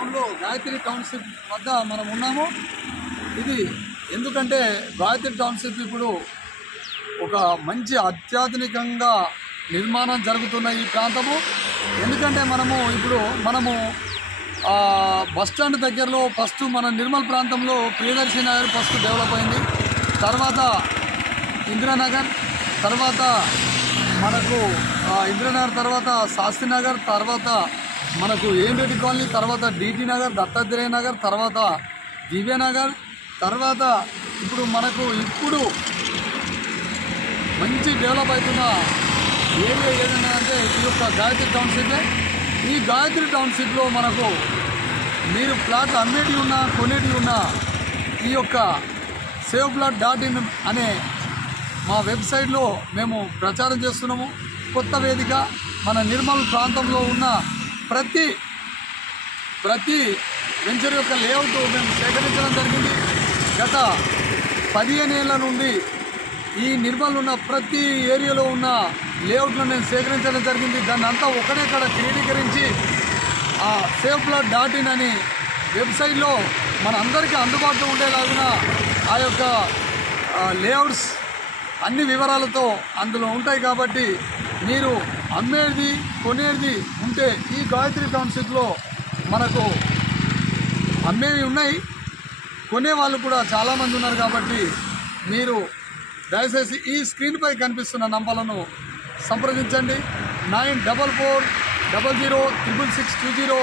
టౌన్లో గాయత్రి టౌన్షిప్ వద్ద మనం ఉన్నాము. ఇది ఎందుకంటే గాయత్రి టౌన్షిప్ ఇప్పుడు ఒక మంచి అత్యాధునికంగా నిర్మాణం జరుగుతున్న ఈ ప్రాంతము. ఎందుకంటే మనము బస్టాండ్ దగ్గరలో ఫస్ట్ మన నిర్మల్ ప్రాంతంలో ప్రియదర్శి నగర్ ఫస్ట్ డెవలప్ అయింది, తర్వాత ఇందిరానగర్, తర్వాత మనకు ఇందిరానగర్, తర్వాత శాస్త్రీనగర్, తర్వాత మనకు ఏంరెడ్డి కాలనీ, తర్వాత డిటి నగర్, దత్తాత్రేయ నగర్, తర్వాత దివ్యనగర్, తర్వాత ఇప్పుడు మంచి డెవలప్ అవుతున్న ఏరియా ఏదైనా అంటే ఈ యొక్క గాయత్రి టౌన్షిప్. ఈ గాయత్రి టౌన్షిప్లో మనకు మీరు ప్లాట్ అమ్మేటి ఉన్నా కొనేటి ఉన్నా ఈ యొక్క saveplat.in అనే మా వెబ్సైట్లో మేము ప్రచారం చేస్తున్నాము. కొత్త వేదిక మన నిర్మల్ ప్రాంతంలో ఉన్న ప్రతి వెంచర్ యొక్క లేఅవుట్ మేము సేకరించడం జరిగింది. గత 15 ఏళ్ల నుండి ఈ నిర్మల్ ఉన్న ప్రతి ఏరియాలో ఉన్న లేఅవుట్లను నేను సేకరించడం జరిగింది. దాన్ని అంతా ఒకటేక్కడ క్రీడీకరించి ఆ saveplat.in అనే వెబ్సైట్లో మన అందరికీ అందుబాటులో ఉండేలాగున ఆ యొక్క లేఅవుట్స్ అన్ని వివరాలతో అందులో ఉంటాయి. కాబట్టి మీరు అమ్మేది కొనేది ఉంటే ఈ గాయత్రి టౌన్షిప్లో మనకు అమ్మేవి ఉన్నాయి, కొనేవాళ్ళు కూడా చాలామంది ఉన్నారు. కాబట్టి మీరు దయచేసి ఈ స్క్రీన్పై కనిపిస్తున్న నంబర్లను సంప్రదించండి. 9440006620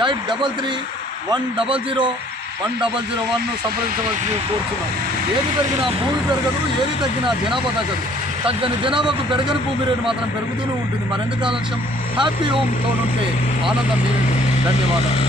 8331001001 సంప్రదించవలసి కోరుతున్నాం. ఏది పెరిగినా భూమి పెరగదు, ఏది తగ్గినా జనాభా తగ్గదు. తగ్గని జనాభాకు పెరగని భూమి రేటు మాత్రం పెరుగుతూనే ఉంటుంది. మరెందుకు ఆలస్యం? హ్యాపీ హోమ్ తోడుంటే ఆనందం మీరే. ధన్యవాదాలు.